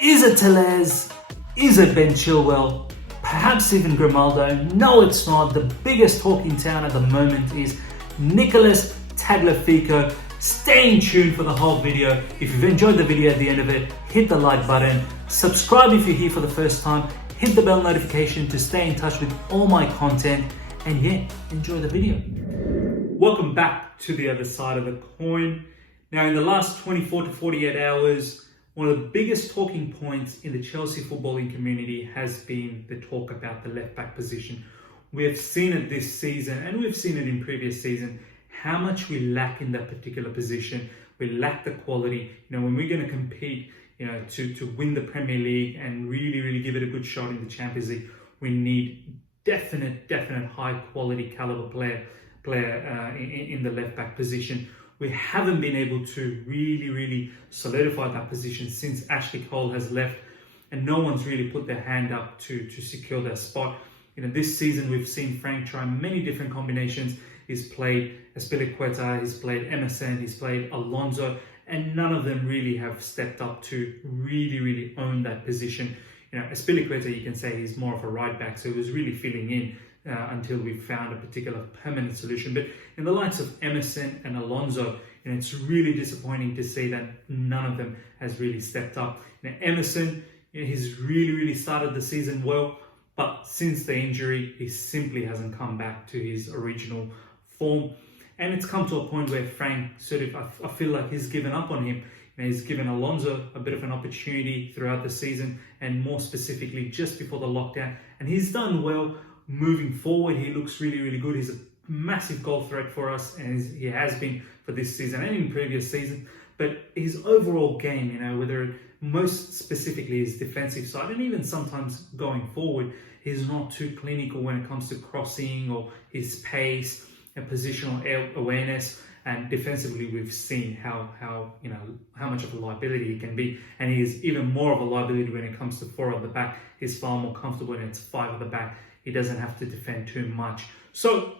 Is it Tellez? Is it Ben Chilwell? Perhaps even Grimaldo? No, it's not. The biggest talk in town at the moment is Nicolas Tagliafico. Stay in tune for the whole video. If you've enjoyed the video at the end of it, hit the like button. Subscribe if you're here for the first time. Hit the bell notification to stay in touch with all my content. And yeah, enjoy the video. Welcome back to the other side of the coin. Now, in the last 24 to 48 hours, one of the biggest talking points in the Chelsea footballing community has been the talk about the left-back position. We have seen it this season, and we've seen it in previous season, how much we lack in that particular position. We lack the quality. When we're going to compete, to win the Premier League and really give it a good shot in the Champions League, we need definite high-quality caliber player in the left-back position. We haven't been able to really solidify that position since Ashley Cole has left, and no one's really put their hand up to secure their spot. This season we've seen Frank try many different combinations. He's played Azpilicueta, he's played Emerson, he's played Alonso, and none of them really have stepped up to really own that position. Azpilicueta, you can say he's more of a right back, so he was really filling in until we found a particular permanent solution. But in the likes of Emerson and Alonso, it's really disappointing to see that none of them has really stepped up. Emerson, he's really started the season well, but since the injury, he simply hasn't come back to his original form. And it's come to a point where Frank I feel like he's given up on him. He's given Alonso a bit of an opportunity throughout the season, and more specifically just before the lockdown. And he's done well. Moving forward, he looks really good. He's a massive goal threat for us, and he has been for this season and in previous seasons. But his overall game, whether most specifically his defensive side, and even sometimes going forward, he's not too clinical when it comes to crossing or his pace and positional awareness. And defensively, we've seen how much of a liability he can be, and he is even more of a liability when it comes to 4 at the back. He's far more comfortable when it's 5 at the back. He doesn't have to defend too much. So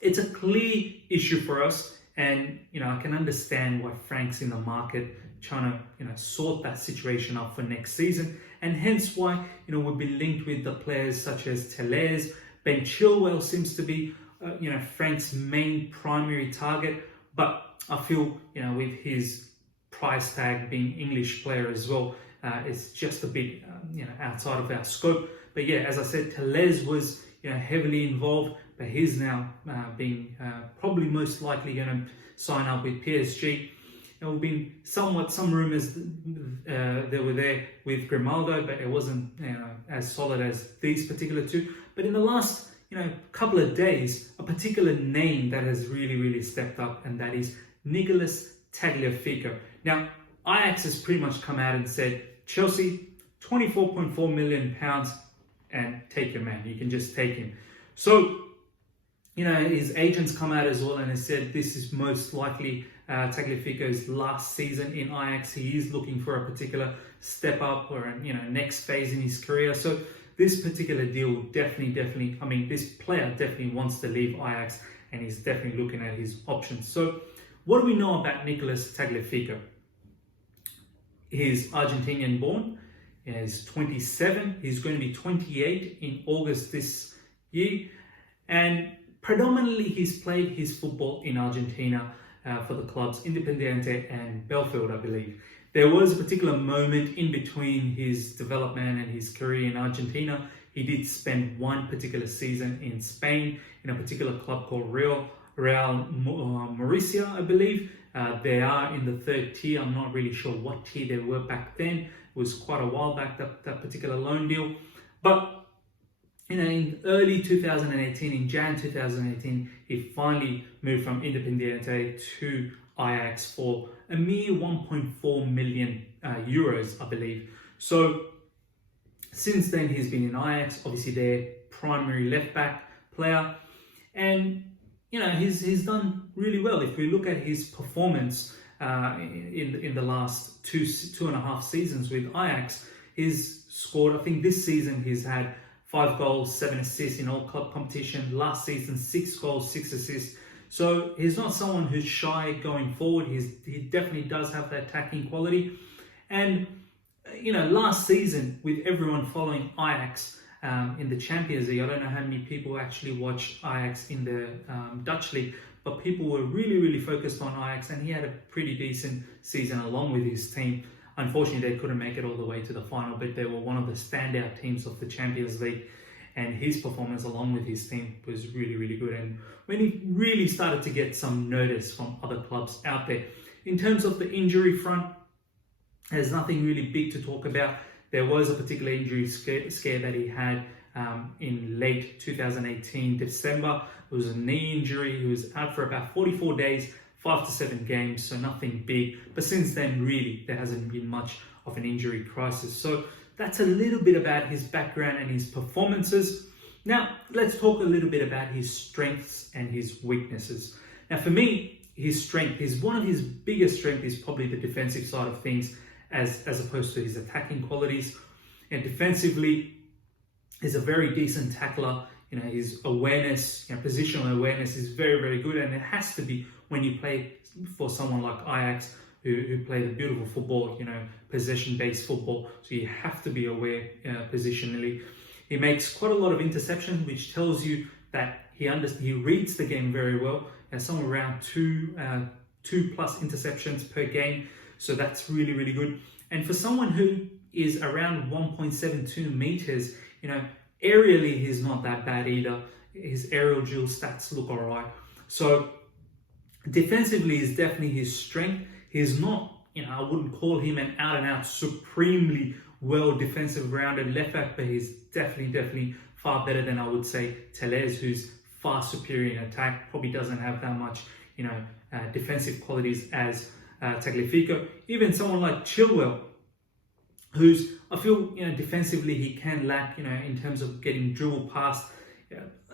it's a clear issue for us, and I can understand why Frank's in the market trying to sort that situation out for next season, and hence why we've been linked with the players such as Tellez. Ben Chilwell seems to be Frank's main primary target, but I feel with his price tag being English player as well, it's just a bit outside of our scope. But yeah, as I said, Tellez was heavily involved, but he's now being probably most likely going to sign up with PSG. There have been some rumours that were there with Grimaldo, but it wasn't as solid as these particular two. But in the last couple of days, a particular name that has really stepped up, and that is Nicolas Tagliafico. Now, Ajax has pretty much come out and said, Chelsea, £24.4 million, and take your man. You can just take him. So, his agents come out as well and has said this is most likely Tagliafico's last season in Ajax. He is looking for a particular step up or next phase in his career. So this particular deal definitely, this player definitely wants to leave Ajax, and he's definitely looking at his options. So what do we know about Nicolas Tagliafico? He's Argentinian born. He's 27. He's going to be 28 in August this year. And predominantly he's played his football in Argentina for the clubs Independiente and Belfield, I believe. There was a particular moment in between his development and his career in Argentina. He did spend one particular season in Spain in a particular club called Real Murcia, I believe. They are in the 3rd tier. I'm not really sure what tier they were back then. It was quite a while back, that particular loan deal. But in early 2018, in Jan 2018, he finally moved from Independiente to Ajax for a mere 1.4 million euros, I believe. So since then, he's been in Ajax, obviously their primary left-back player. And, he's done really well. If we look at his performance in the last two and a half seasons with Ajax, he's scored, I think this season he's had 5 goals, 7 assists in all club competition. Last season, 6 goals, 6 assists. So he's not someone who's shy going forward. He definitely does have that attacking quality. And last season with everyone following Ajax in the Champions League, I don't know how many people actually watch Ajax in the Dutch league, but people were really focused on Ajax, and he had a pretty decent season along with his team. Unfortunately, they couldn't make it all the way to the final, but they were one of the standout teams of the Champions League, and his performance along with his team was really good. And when he really started to get some notice from other clubs out there. In terms of the injury front, there's nothing really big to talk about. There was a particular injury scare that he had in late 2018, December. It was a knee injury. He was out for about 44 days, 5 to 7 games, so nothing big. But since then, really, there hasn't been much of an injury crisis. So that's a little bit about his background and his performances. Now, let's talk a little bit about his strengths and his weaknesses. Now, for me, his strength is one of his biggest strengths is probably the defensive side of things, as opposed to his attacking qualities. And defensively, he's a very decent tackler. His awareness, positional awareness is very good, and it has to be when you play for someone like Ajax, who play the beautiful football, possession-based football. So you have to be aware positionally. He makes quite a lot of interceptions, which tells you that he reads the game very well. Somewhere around two plus interceptions per game. So that's really good. And for someone who is around 1.72 meters, aerially he's not that bad either. His aerial duel stats look alright. So defensively is definitely his strength. He's not, I wouldn't call him an out-and-out supremely well defensive rounded left back, but he's definitely far better than I would say Telles, who's far superior in attack, probably doesn't have that much, defensive qualities as Tagliafico. Even someone like Chilwell, who's, I feel, defensively he can lack, in terms of getting dribbled past.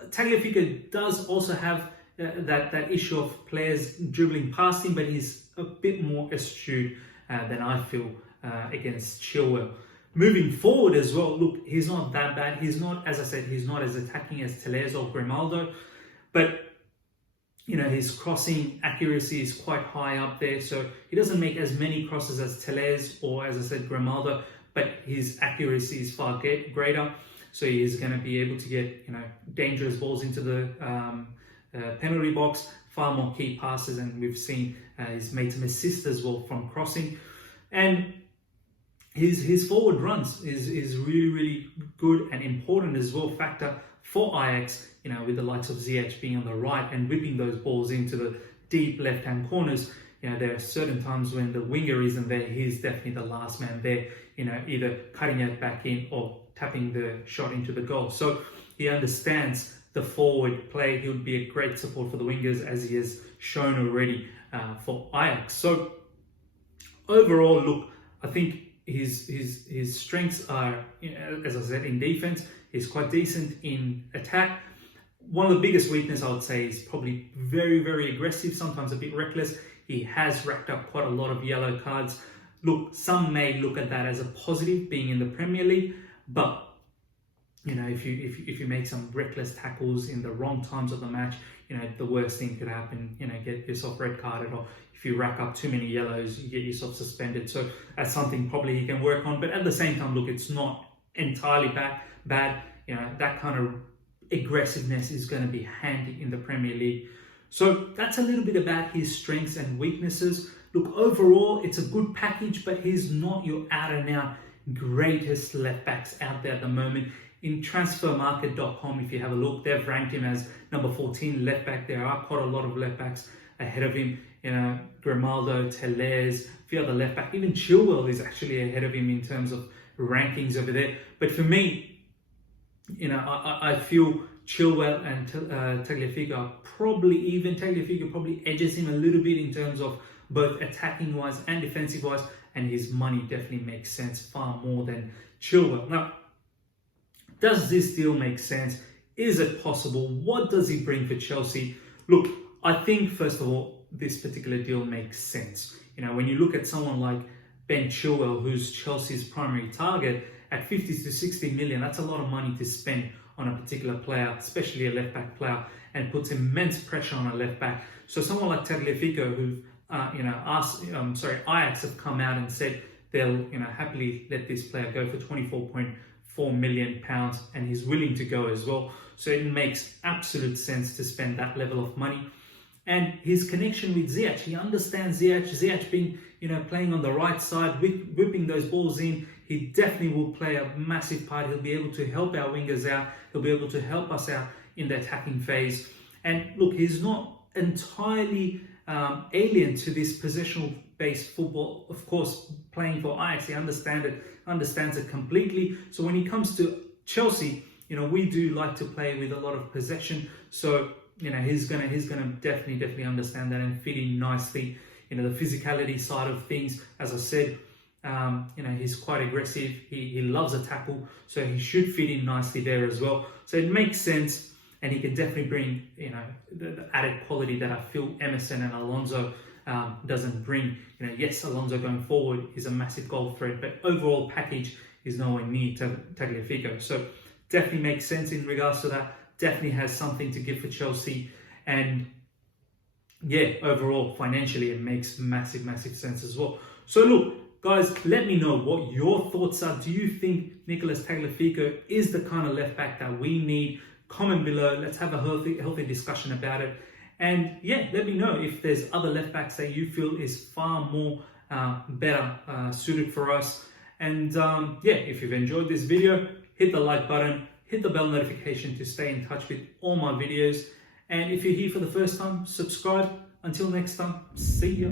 Tagliafico does also have that issue of players dribbling past him, but he's a bit more astute than I feel against Chilwell. Moving forward as well, look, he's not that bad. He's not, as I said, he's not as attacking as Telles or Grimaldo, but his crossing accuracy is quite high up there. So he doesn't make as many crosses as Telles or, as I said, Grimaldo, but his accuracy is far greater. So he's going to be able to get, dangerous balls into the penalty box, far more key passes, and we've seen he's made some assists as well from crossing. And his forward runs is really good and important as well factor for Ajax, with the likes of Ziyech being on the right and whipping those balls into the deep left-hand corners. There are certain times when the winger isn't there, he's definitely the last man there, either cutting it back in or tapping the shot into the goal. So he understands the forward play. He would be a great support for the wingers, as he has shown already for Ajax. So overall, look, I think his strengths are, as I said, in defense. He's quite decent in attack. One of the biggest weaknesses I would say is probably very aggressive, sometimes a bit reckless. He has racked up quite a lot of yellow cards. Look, some may look at that as a positive, being in the Premier League, but if you make some reckless tackles in the wrong times of the match, the worst thing could happen, get yourself red carded, or if you rack up too many yellows, you get yourself suspended. So that's something probably he can work on. But at the same time, look, it's not entirely bad. That kind of aggressiveness is going to be handy in the Premier League. So that's a little bit about his strengths and weaknesses. Look, overall, it's a good package, but he's not your out-and-out greatest left backs out there at the moment. In transfermarket.com, if you have a look, they've ranked him as number 14 left back. There are quite a lot of left backs ahead of him. Grimaldo, Telles, a few other left back. Even Chilwell is actually ahead of him in terms of rankings over there. But for me, I feel Chilwell and Tagliafico are probably even. Tagliafico probably edges him a little bit in terms of both attacking wise and defensive wise, and his money definitely makes sense far more than Chilwell. Now, does this deal make sense? Is it possible? What does he bring for Chelsea? Look, I think first of all, this particular deal makes sense. When you look at someone like Ben Chilwell, who's Chelsea's primary target, at 50 to 60 million, that's a lot of money to spend on a particular player, especially a left-back player, and puts immense pressure on a left-back. So someone like Tagliafico, who, Ajax have come out and said they'll happily let this player go for £24.4 million, and he's willing to go as well. So it makes absolute sense to spend that level of money. And his connection with Ziyech, he understands Ziyech being, playing on the right side, whipping those balls in. He definitely will play a massive part. He'll be able to help our wingers out. He'll be able to help us out in the attacking phase. And look, he's not entirely alien to this positional-based football. Of course, playing for Ajax, he understands it completely. So when he comes to Chelsea, we do like to play with a lot of possession. So he's gonna definitely understand that and fit in nicely. The physicality side of things, as I said, he's quite aggressive. He loves a tackle, so he should fit in nicely there as well. So it makes sense, and he can definitely bring the added quality that I feel Emerson and Alonso doesn't bring. Yes, Alonso going forward is a massive goal threat, but overall package is nowhere near Tagliafico. So definitely makes sense in regards to that. Definitely has something to give for Chelsea, and yeah, overall financially it makes massive sense as well. So look, guys, let me know what your thoughts are. Do you think Nicolas Tagliafico is the kind of left back that we need? Comment below. Let's have a healthy discussion about it. And yeah, let me know if there's other left backs that you feel is far more better suited for us. And yeah, if you've enjoyed this video, hit the like button, hit the bell notification to stay in touch with all my videos. And if you're here for the first time, subscribe. Until next time, see ya.